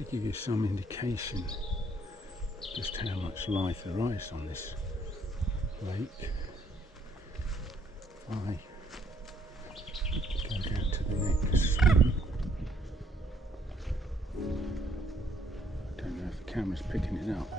to give you some indication just how much life there is on this lake, I go down to the next swim. I don't know if the camera's picking it up.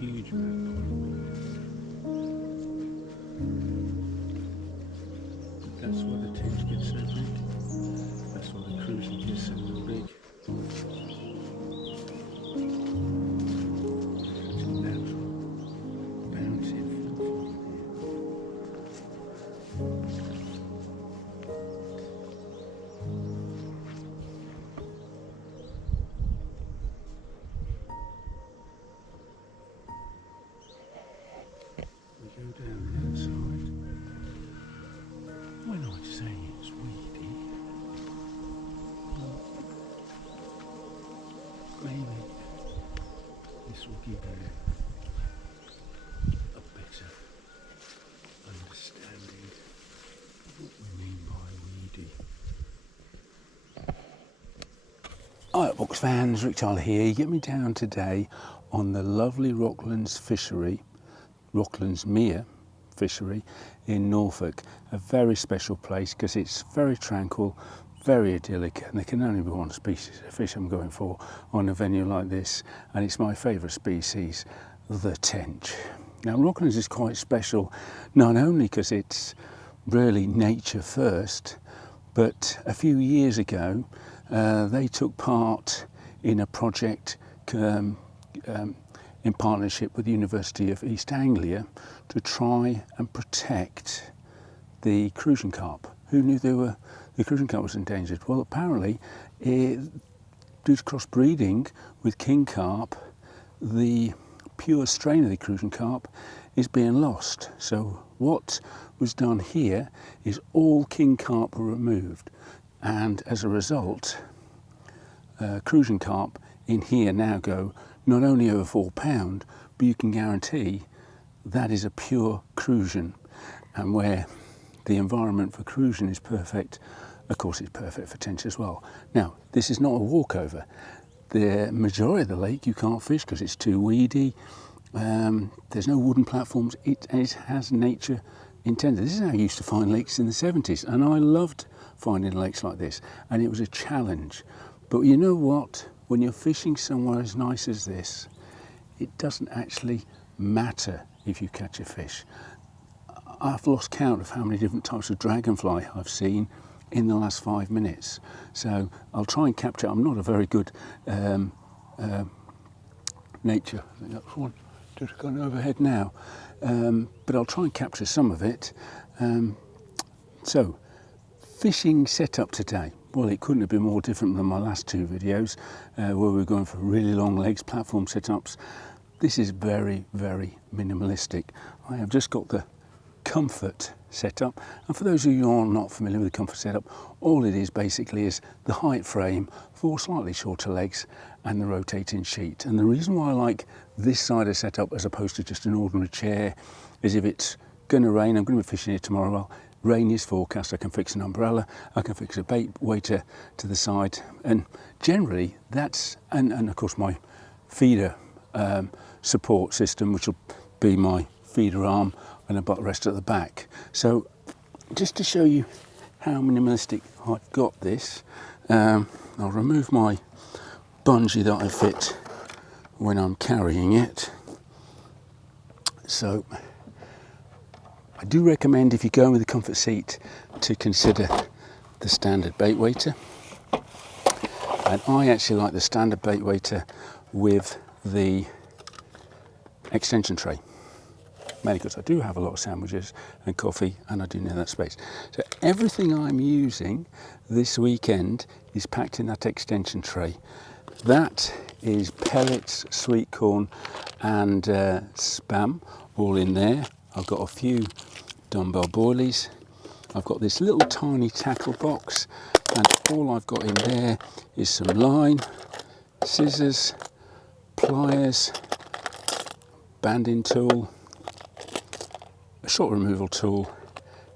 Huge amount. That's why the Tench gets so big. That's why the Crucian gets so big. Such a natural, bouncy flow go down the outside. When I say it's weedy, maybe this will give you a better understanding of what we mean by weedy. Hi Octbox fans, Rick Tyler here. You get me down today on the lovely Rocklands fishery, Rocklands Mere fishery in Norfolk. A very special place because it's very tranquil, very idyllic, and there can only be one species of fish I'm going for on a venue like this, and it's my favourite species, the tench. Now Rocklands is quite special, not only because it's really nature first, but a few years ago they took part in a project in partnership with the University of East Anglia to try and protect the Crucian carp. Who knew the Crucian carp was endangered? Well, apparently, due to crossbreeding with king carp, the pure strain of the Crucian carp is being lost. So what was done here is all king carp were removed, and as a result, Crucian carp in here now go not only over £4, but you can guarantee that is a pure Crucian. And where the environment for Crucian is perfect, of course it's perfect for tench as well. Now, this is not a walkover. The majority of the lake you can't fish because it's too weedy. There's no wooden platforms. It has nature intended. This is how I used to find lakes in the 70s, and I loved finding lakes like this, and it was a challenge. But you know what? When you're fishing somewhere as nice as this, it doesn't actually matter if you catch a fish. I've lost count of how many different types of dragonfly I've seen in the last 5 minutes. So I'll try and capture. I'm not a very good nature. I think that's one just gone overhead now. But I'll try and capture some of it. So, fishing setup today. Well, it couldn't have been more different than my last two videos where we were going for really long legs, platform setups. This is very, very minimalistic. I have just got the comfort setup, and for those of you who are not familiar with the comfort setup, all it is basically is the height frame, 4 slightly shorter legs and the rotating sheet. And the reason why I like this side of setup as opposed to just an ordinary chair is if it's going to rain, I'm going to be fishing here tomorrow, well, rain is forecast, I can fix an umbrella, I can fix a bait waiter to the side, and generally that's, and of course my feeder support system, which will be my feeder arm and a butt rest at the back. So just to show you how minimalistic I've got this, I'll remove my bungee that I fit when I'm carrying it. So I do recommend, if you're going with a comfort seat, to consider the standard bait waiter. And I actually like the standard bait waiter with the extension tray, mainly because I do have a lot of sandwiches and coffee and I do need that space. So everything I'm using this weekend is packed in that extension tray. That is pellets, sweet corn and spam all in there. I've got a few dumbbell boilies. I've got this little tiny tackle box, and all I've got in there is some line, scissors, pliers, banding tool, a shot removal tool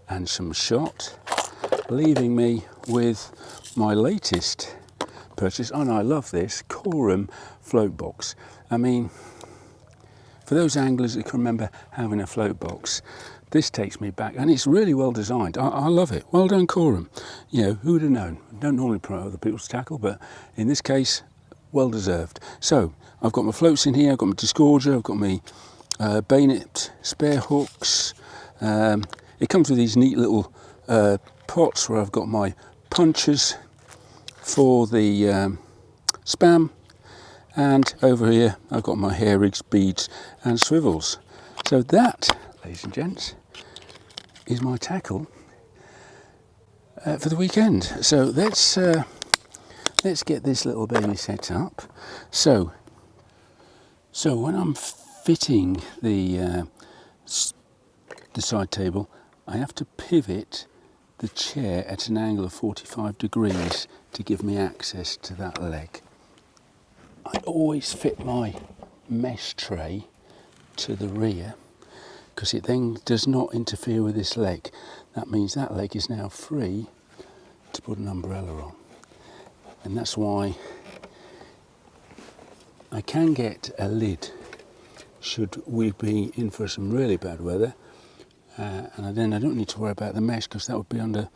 and some shot, leaving me with my latest purchase, and I love this, Crucian float box. I mean, for those anglers that can remember having a float box, this takes me back, and it's really well designed. I love it. Well done, Crucian. You know, who would have known? I don't normally promote other people's tackle, but in this case, well deserved. So I've got my floats in here, I've got my disgorger, I've got my bayonet spare hooks. It comes with these neat little pots where I've got my punches for the spam, and over here I've got my hair rigs, beads and swivels. So that, ladies and gents, is my tackle for the weekend. So let's get this little baby set up. So when I'm fitting the side table, I have to pivot the chair at an angle of 45 degrees to give me access to that leg. I always fit my mesh tray to the rear because it then does not interfere with this leg. That means that leg is now free to put an umbrella on. And that's why I can get a lid should we be in for some really bad weather, and then I don't need to worry about the mesh because that would be under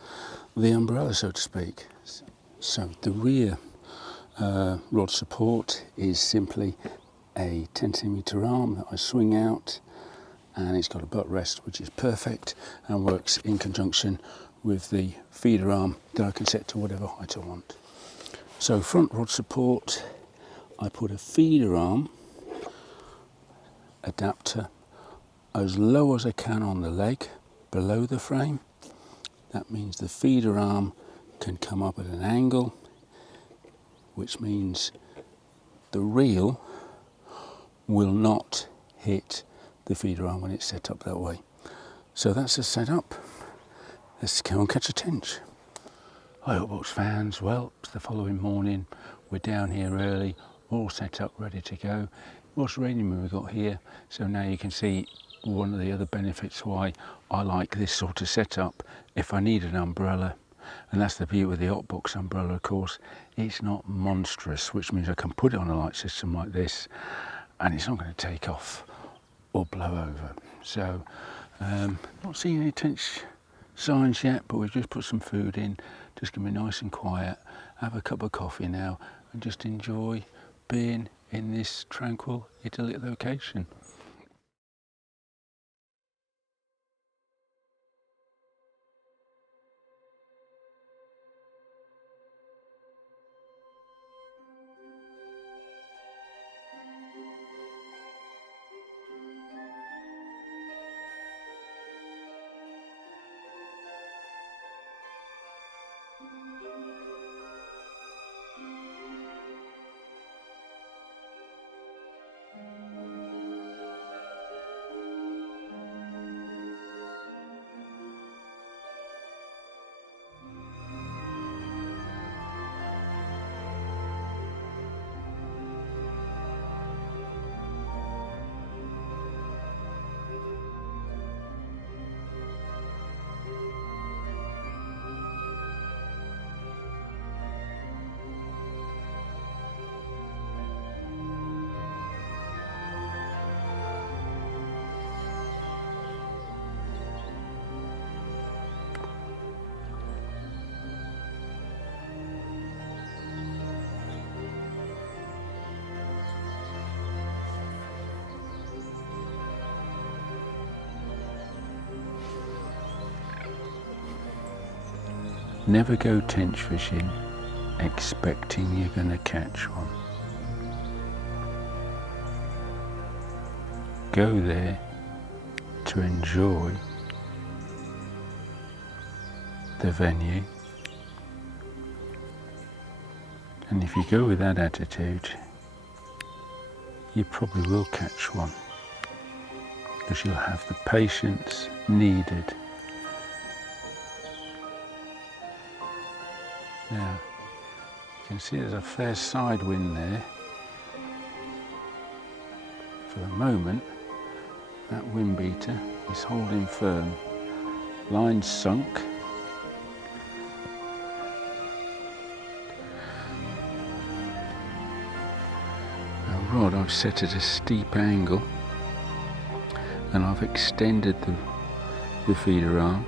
the umbrella, so to speak. So the rear rod support is simply a 10cm arm that I swing out, and it's got a butt rest which is perfect and works in conjunction with the feeder arm that I can set to whatever height I want. So front rod support, I put a feeder arm adapter as low as I can on the leg below the frame. That means the feeder arm can come up at an angle, which means the reel will not hit the feeder arm when it's set up that way. So that's the setup. Let's go and catch a tench. Hi Octbox fans, well, it's the following morning. We're down here early, all set up, ready to go. It was raining when we got here, so now you can see one of the other benefits why I like this sort of setup. If I need an umbrella, and that's the beauty with the Octbox umbrella, of course, it's not monstrous, which means I can put it on a light system like this and it's not going to take off or blow over. So not seeing any tench signs yet, but we've just put some food in, just going to be nice and quiet, have a cup of coffee now and just enjoy being in this tranquil, idyllic location. Never go tench fishing expecting you're going to catch one. go there to enjoy the venue, and if you go with that attitude, you probably will catch one, because you'll have the patience needed. Now, you can see there's a fair side wind there. For the moment, that wind beater is holding firm. Line sunk. Our rod I've set at a steep angle, and I've extended the feeder arm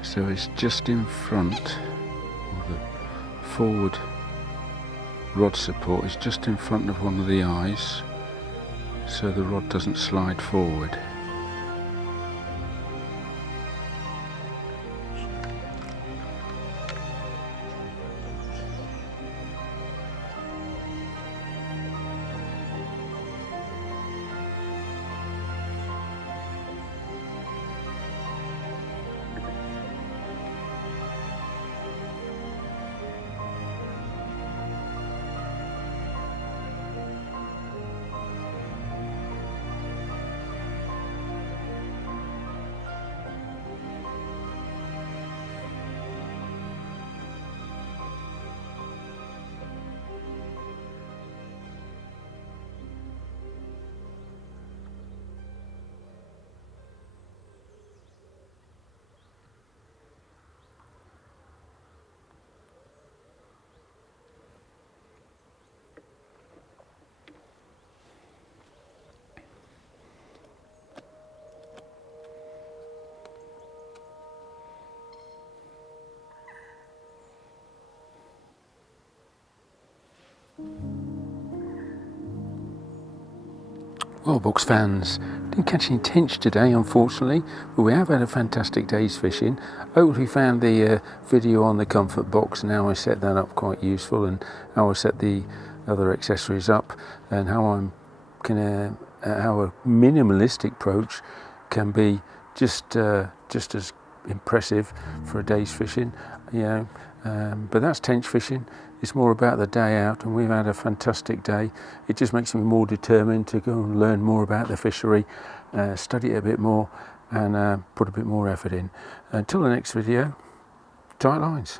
so it's just in front, or the forward rod support is just in front of one of the eyes, so the rod doesn't slide forward. Well, Box fans, didn't catch any tench today, unfortunately, but we have had a fantastic day's fishing. Hopefully you found the video on the comfort box and how I set that up quite useful, and how I set the other accessories up, and how how a minimalistic approach can be just as impressive for a day's fishing, you know. But that's tench fishing. It's more about the day out, and we've had a fantastic day. It just makes me more determined to go and learn more about the fishery, study it a bit more, and put a bit more effort in. Until the next video, tight lines.